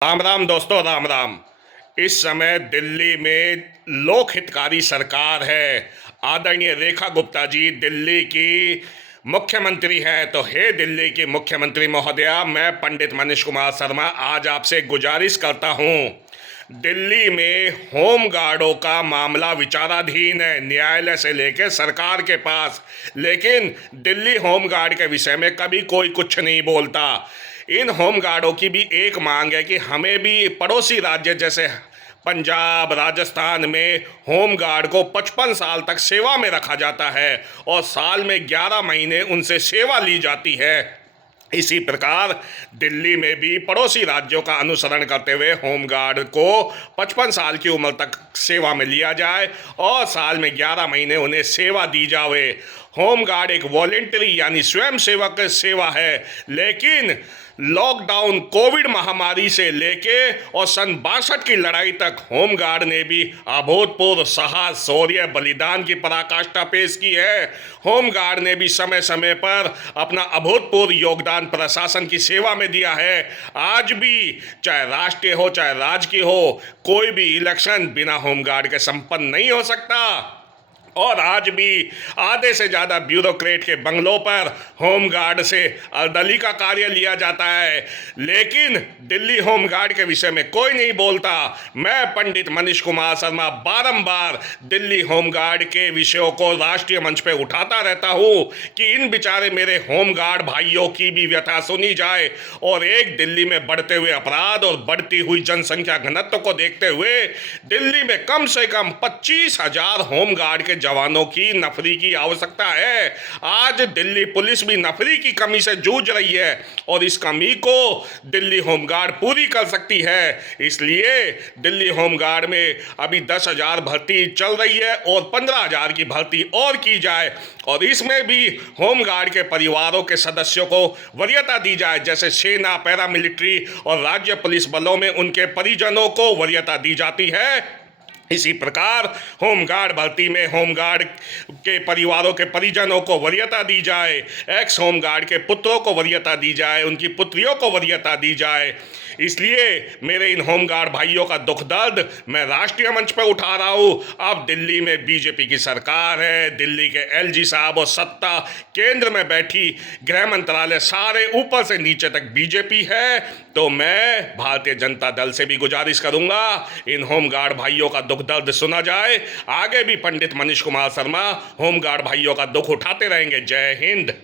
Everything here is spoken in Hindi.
राम राम दोस्तों, राम राम। इस समय दिल्ली में लोक हितकारी सरकार है। आदरणीय रेखा गुप्ता जी दिल्ली की मुख्यमंत्री हैं। तो हे दिल्ली की मुख्यमंत्री महोदया, मैं पंडित मनीष कुमार शर्मा आज आपसे गुजारिश करता हूं। दिल्ली में होम गार्डों का मामला विचाराधीन है, न्यायालय से लेकर सरकार के पास, लेकिन दिल्ली होम गार्ड के विषय में कभी कोई कुछ नहीं बोलता। इन होम गार्डों की भी एक मांग है कि हमें भी पड़ोसी राज्य जैसे पंजाब, राजस्थान में होम गार्ड को 55 साल तक सेवा में रखा जाता है और साल में 11 महीने उनसे सेवा ली जाती है। इसी प्रकार दिल्ली में भी पड़ोसी राज्यों का अनुसरण करते हुए होम गार्ड को 55 साल की उम्र तक सेवा में लिया जाए और साल में 11 महीने उन्हें सेवा दी जाए। होम गार्ड एक वॉलेंटरी यानी स्वयं सेवक सेवा है, लेकिन लॉकडाउन, कोविड महामारी से लेके और सन 62 की लड़ाई तक होम गार्ड ने भी अभूतपूर्व साहस, शौर्य, बलिदान की पराकाष्ठा पेश की है। होम गार्ड ने भी समय समय पर अपना अभूतपूर्व योगदान प्रशासन की सेवा में दिया है। आज भी चाहे राष्ट्रीय हो चाहे राज्य की हो, कोई भी इलेक्शन बिना होम गार्ड के संपन्न नहीं हो सकता। और आज भी आधे से ज़्यादा ब्यूरोक्रेट के बंगलों पर होम गार्ड से अर्दली का कार्य लिया जाता है, लेकिन दिल्ली होम गार्ड के विषय में कोई नहीं बोलता। मैं पंडित मनीष कुमार शर्मा बारंबार दिल्ली होम गार्ड के विषयों को राष्ट्रीय मंच पर उठाता रहता हूँ कि इन बेचारे मेरे होम गार्ड भाइयों की भी व्यथा सुनी जाए। और एक दिल्ली में बढ़ते हुए अपराध और बढ़ती हुई जनसंख्या घनत्व को देखते हुए दिल्ली में कम से कम 25,000 होम गार्ड के जवानों की नफरी की आवश्यकता है। आज दिल्ली पुलिस भी नफरी की कमी से जूझ रही है और इस कमी को दिल्ली होमगार्ड पूरी कर सकती है। इसलिए दिल्ली होमगार्ड में अभी 10,000 भर्ती चल रही है और 15,000 की भर्ती और की जाए और इसमें भी होमगार्ड के परिवारों के सदस्यों को वरीयता दी जाए, जैसे सेना, पैरामिलिट्री और राज्य पुलिस बलों में उनके परिजनों को वरीयता दी जाती है। इसी प्रकार होमगार्ड भर्ती में होमगार्ड के परिवारों के परिजनों को वरीयता दी जाए, एक्स होमगार्ड के पुत्रों को वरीयता दी जाए, उनकी पुत्रियों को वरीयता दी जाए। इसलिए मेरे इन होमगार्ड भाइयों का दुख दर्द मैं राष्ट्रीय मंच पर उठा रहा हूँ। अब दिल्ली में बीजेपी की सरकार है, दिल्ली के एलजी साहब और सत्ता केंद्र में बैठी, गृह मंत्रालय सारे ऊपर से नीचे तक बीजेपी है। तो मैं भारतीय जनता दल से भी गुजारिश करूंगा इन होमगार्ड भाइयों का दुख दर्द सुना जाए। आगे भी पंडित मनीष कुमार शर्मा होमगार्ड भाइयों का दुख उठाते रहेंगे। जय हिंद।